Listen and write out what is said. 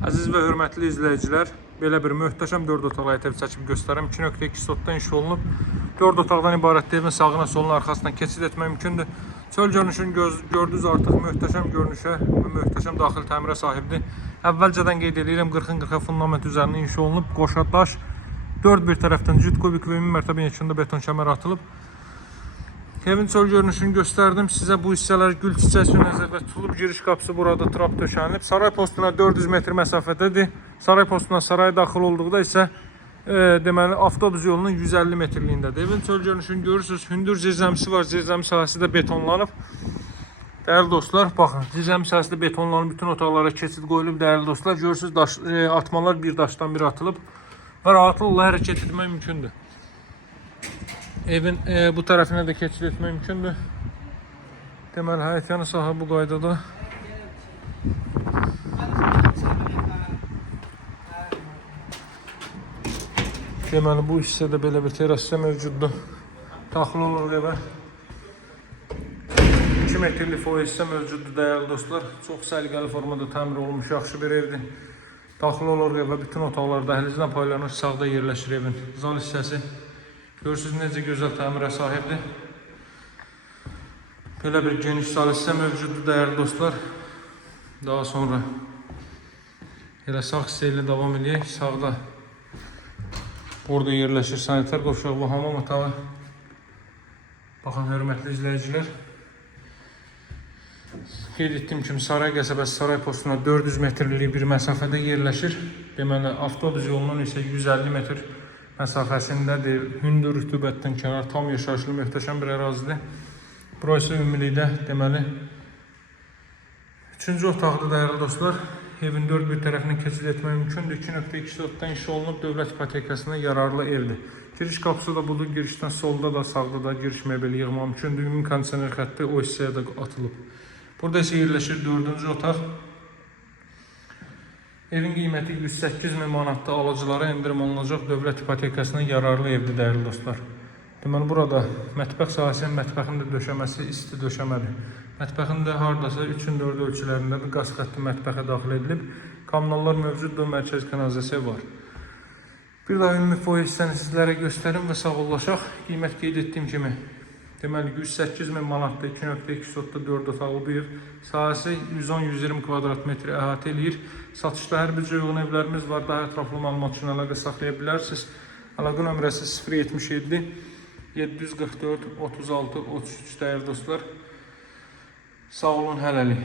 Əziz və hörmətli izləyicilər, belə bir möhtəşəm 4 otaqlı ev çəkib göstərim. 2.2 sotdan inşa olunub. 4 otaqdan ibarət evin sağına soluna arxasından keçid etmək mümkündür. Çöl görünüşünü gördünüz, artıq möhtəşəm görünüşə və möhtəşəm daxili təmirə sahibdir. Əvvəlcədən qeyd edirəm, 40-40 fundament üzərində inşa olunub. Qoşa daş, 4 bir tərəfdən cüt kubik və ümumi mərtəbə yekunda beton kəmər atılıb. Evin çöl görünüşünü gösterdim. Sizə bu hissələr gül çiçəsi nəzərdə tutulub. Giriş qapısı burada trap döşənilib. Saray postuna 400 metr məsafədədir. Saray postuna saraya daxil olduqda isə deməli avtobus yolunun 150 metrliyindədir. Evin çöl görünüşünü görürsünüz. Hündür zirzəmisi var. Zirzəmi sahəsi də betonlanıb. Dəyərli dostlar, baxın, zirzəmi sahəsi də betonlanıb. Bütün otaqlara keçid qoyulub. Dəyərli dostlar, görürsünüz atmalar bir daşdan bir atılıb və rahatlıqla hərəkət etmək mümkündür. Evin bu tərəfinə də keçid etmək mümkündür. Deməli, həyətyanı sahə bu qaydada. Deməli, bu hissədə belə bir terrasya mövcuddur. Daxil olur evə. 2 metrlik foyer hissə mövcuddur, dəyərli dostlar. Çox səliqəli formada təmir olunmuş, yaxşı bir evdir. Daxil olur evə, bütün otaqlar dəhlizdən paylanır, sağda yerləşir evin zal hissəsi. Görürsünüz necə gözəl təmirə sahibdir. Belə bir geniş zal hissə mövcuddur, dəyərli dostlar. Daha sonra elə sağ hissə ilə davam edək. Sağda burada yerləşir sanitar qovşaq və hamam otağı. Baxın, hörmətli izləyicilər. Qeyd etdiyim kimi Saray qəsəbəsi Saray postuna 400 metrlik bir məsafədə yerləşir. Deməli, avtobus yolunun isə 150 metr məsafəsindədir. Hündür rütubətdən kənar, tam yaşayışlı, möhtəşəm bir ərazidir. Burası ümumilikdə deməli 3-cü otaqda, dəyərli dostlar. Evin 4 bir tərəfindən keçid etmək mümkündür. 2.2 sotdan inşa olunub, dövlət ipotekasına yararlı evdir. Giriş qapısı da budur. Girişdən solda da, sağda da giriş mebeli yığma mümkündür. Ümumi kondisioner xətti o hissəyə də atılıb. Burada isə yerləşir 4-cü otaq. Evin qiyməti 108.000 manatda, alıcılara endirim olunacaq, dövlət ipotekasına yararlı evdir, dəyərli dostlar. Deməli, burada mətbəx sahəsinin, mətbəxin də döşəməsi isti döşəmədir. Mətbəxin də hardasa 3-4 ölçülərində bir qaz xətti mətbəxə daxil edilib. Kommunallar mövcuddur, mərkəz kanalizasiya var. Bir daha ümumi foyer hissəni sizlərə göstərim və sağollaşaq. Qiymət qeyd etdiyim kimi, deməli 108.000 manatda 2.2 sotda 4 otaqlı bir ev. Sahəsi 110-120 kvadrat metri əhatə eləyir. Satışda hər bir uyğun evlərimiz var. Daha ətraflı məlumat üçün əlaqə saxlaya bilərsiniz. Əlaqə nömrəsi 077 744 36 33, dəyərli dostlar. Sağ olun, hələlik.